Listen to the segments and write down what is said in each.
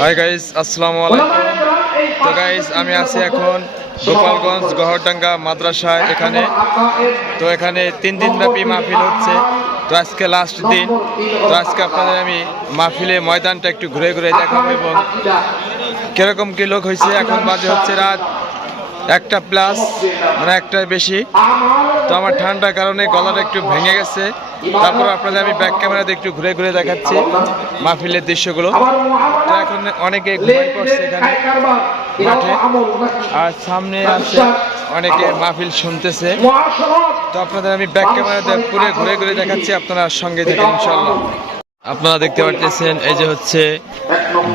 Hi guys আসসালামু আলাইকুম। তো গাইস আমি আছি এখন গোপালগঞ্জ গহরডাঙ্গা মাদ্রাসায় এখানে। তো এখানে তিন দিন ব্যাপী মাহফিল হচ্ছে। তো আজকে লাস্ট দিন। তো আজকে আপনাদের আমি মাহফিলে ময়দানটা একটু ঘুরে ঘুরে দেখাবো এবং কীরকম কী লোক হয়েছে? এখন বাজে হচ্ছে রাত একটা প্লাস মানে একটা বেশি। তো আমার ঠান্ডার কারণে গলাটা একটু ভেঙে গেছে। তারপর আপনাদের আমি ব্যাক ক্যামেরাতে একটু ঘুরে ঘুরে দেখাচ্ছি মাহফিলের দৃশ্যগুলো। তো এখন অনেকে পড়ছে এখানে মাঠে। আর সামনে আছে অনেকে মাহফিল শুনতেছে। তো আপনাদের আমি ব্যাক ক্যামেরাতে পুরো ঘুরে ঘুরে দেখাচ্ছি, আপনারা সঙ্গে থাকেন ইনশাল্লাহ আপনারা দেখতে পাচ্ছেন এই যে হচ্ছে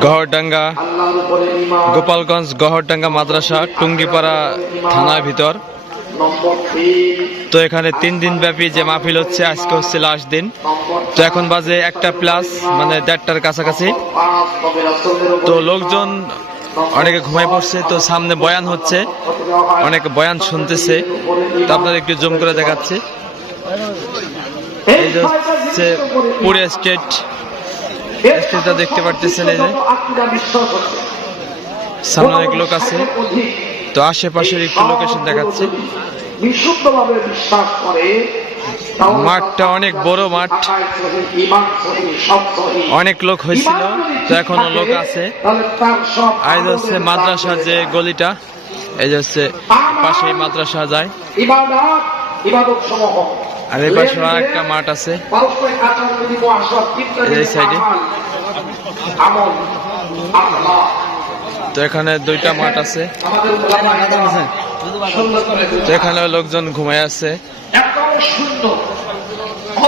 গহরডাঙ্গা, গোপালগঞ্জ গহরডাঙ্গা মাদ্রাসা, টুঙ্গিপাড়া থানার ভিতর। তো এখানে তিন দিন ব্যাপী যে মাহফিল হচ্ছে, আজকে হচ্ছে লাস্ট দিন। তো এখন বাজে একটা প্লাস মানে দেড়টার কাছাকাছি। তো লোকজন অনেকে ঘুমায় পড়ছে, তো সামনে বয়ান হচ্ছে। অনেকে বয়ান শুনতেছে। তো আপনাদের একটু জুম করে দেখাচ্ছি। এই যে হচ্ছে পুরে স্টেট স্টেটটা দেখতে পারতেছেন এই যে। সামনে অনেক লোক আছে। তো আশেপাশের একটু লোকেশন দেখাচ্ছে। বিশুদ্ধভাবে বিশ্বাস করে। মাঠটা অনেক বড় মাঠ। অনেক লোক হয়েছিল তো এখনও লোক আছে। আজ হচ্ছে মাদ্রাসার যে গলিটা এই যে হচ্ছে পাশেই মাদ্রাসা যায়। ইবাদত সমূহ আর এই পাশে একটা মাঠ আছে। এই সাইডে? আমল আল্লাহ তো এখানে দুইটা মাঠ আছে। তো এখানে লোকজন ঘুমায় আছে।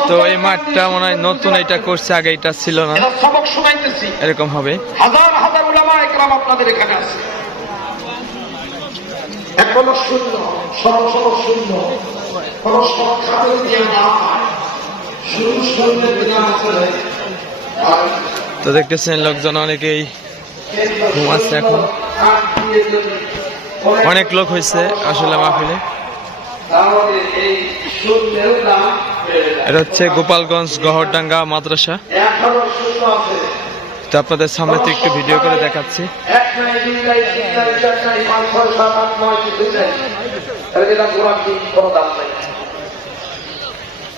তো এই মাঠটা মনে হয় নতুন এটা করছে আগে এটা ছিল না। এরকম হবে। হাজার হাজার উলামা একরাম আপনাদের এখানে আছে। এখনও শূন্য সরল সরল শূন্য দিয়ে না শুরু শূন্যের বিনা আছে তো দেখতেছেন লোকজন অনেকেই ঘুমাচ্ছে এখন। অনেক লোক হয়েছে আসলে মাহফিলে। এটা হচ্ছে গোপালগঞ্জ গহরডাঙ্গা মাদ্রাসা। তো আপনাদের সামনে তো একটু ভিডিও করে দেখাচ্ছি।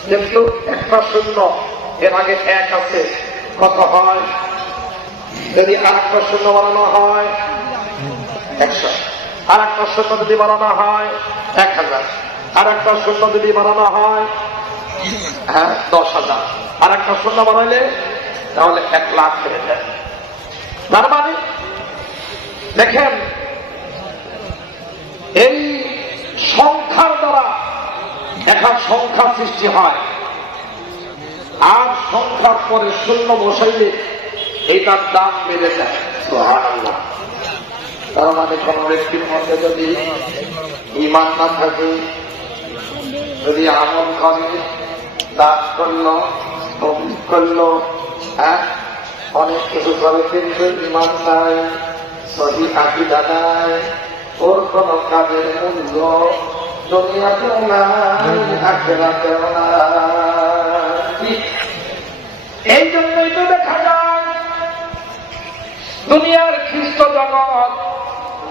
কিন্তু একটা শূন্য এর আগে এক আছে। কত হয়, যদি আর একটা শূন্য বানানো হয়, একশো। আর একটা শূন্য যদি বানানো হয়, এক হাজার। আর একটা শূন্য যদি বানানো হয় হ্যাঁ দশ হাজার। আর একটা শূন্য বানাইলে তাহলে এক লাখ হয়ে যায়। তার মানে দেখেন, এই একটা সংখ্যা সৃষ্টি হয়। আর সংখ্যার পরে শূন্য বসাইলে এটার দাম বেড়ে যায়। তার মানে কোন ব্যক্তির মধ্যে যদি ইমান না থাকে, যদি আমল করে, দান করল করল হ্যাঁ অনেক কিছু করে, কিন্তু ইমান নাই, সহি আকিদা নাই, ওর কোন কাজের মূল্য দুনিয়াতেও নাই আখেরাতেও নাই। এই জন্যই তো দেখা যায় দুনিয়ার খ্রিস্ট জগৎ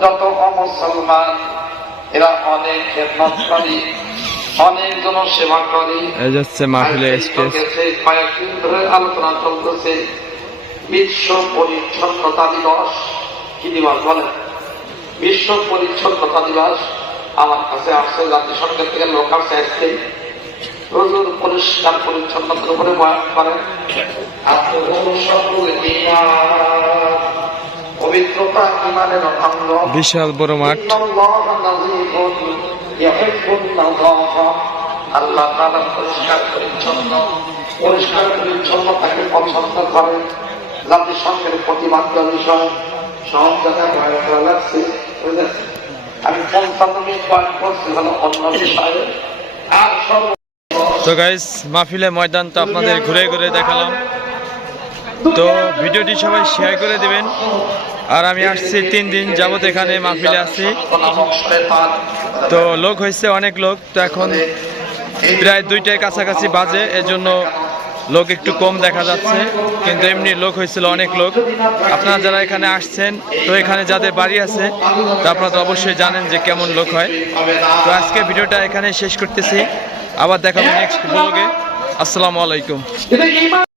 যত অমুসলমান এরা অনেক খেদমত করে অনেক জন সেবা করে। এই হচ্ছে মাহফিলের স্টেজ। কয়েকদিন ধরে আলোচনা চলতেছে বিশ্ব পরিচ্ছন্নতা দিবস। কি দিবস বলে বিশ্ব পরিচ্ছন্নতা দিবস। আমার কাছে আসছে জাতিসংঘের থেকে লোক আসছে আসছে প্রচুর পরিষ্কার পরিচ্ছন্নতার উপরে পবিত্রতা ইমানের অঙ্গ। বিশাল বড় মাঠ। আল্লাহ তারা পরিষ্কার পরিচ্ছন্ন পরিষ্কার পরিচ্ছন্ন তাকে পছন্দ করে। জাতিসংঘের প্রতিবাদ্য বিষয় সব জায়গায় ভয় করা লাগছে? আমি পয়েন্ট করছি হলো অন্য বিষয়ে আর সব তো গাইস মাহফিলে ময়দান তো আপনাদের ঘুরে ঘুরে দেখালাম। তো ভিডিওটি সবাই শেয়ার করে দিবেন। আর আমি আসছি তিন দিন যাবত এখানে মাহফিলে আসছি। তো লোক হয়েছে অনেক লোক। তো এখন প্রায় দুইটায় কাছাকাছি বাজে। এজন্য লোক একটু কম দেখা যাচ্ছে, কিন্তু এমনি লোক হয়েছিল অনেক লোক। আপনারা যারা এখানে আসছেন, তো এখানে যাদের বাড়ি আছে, তা আপনারা তো অবশ্যই জানেন যে কেমন লোক হয়। তো আজকে ভিডিওটা এখানে শেষ করতেছি। আবার দেখাবো নেক্সট ব্লগে আসসালামু আলাইকুম।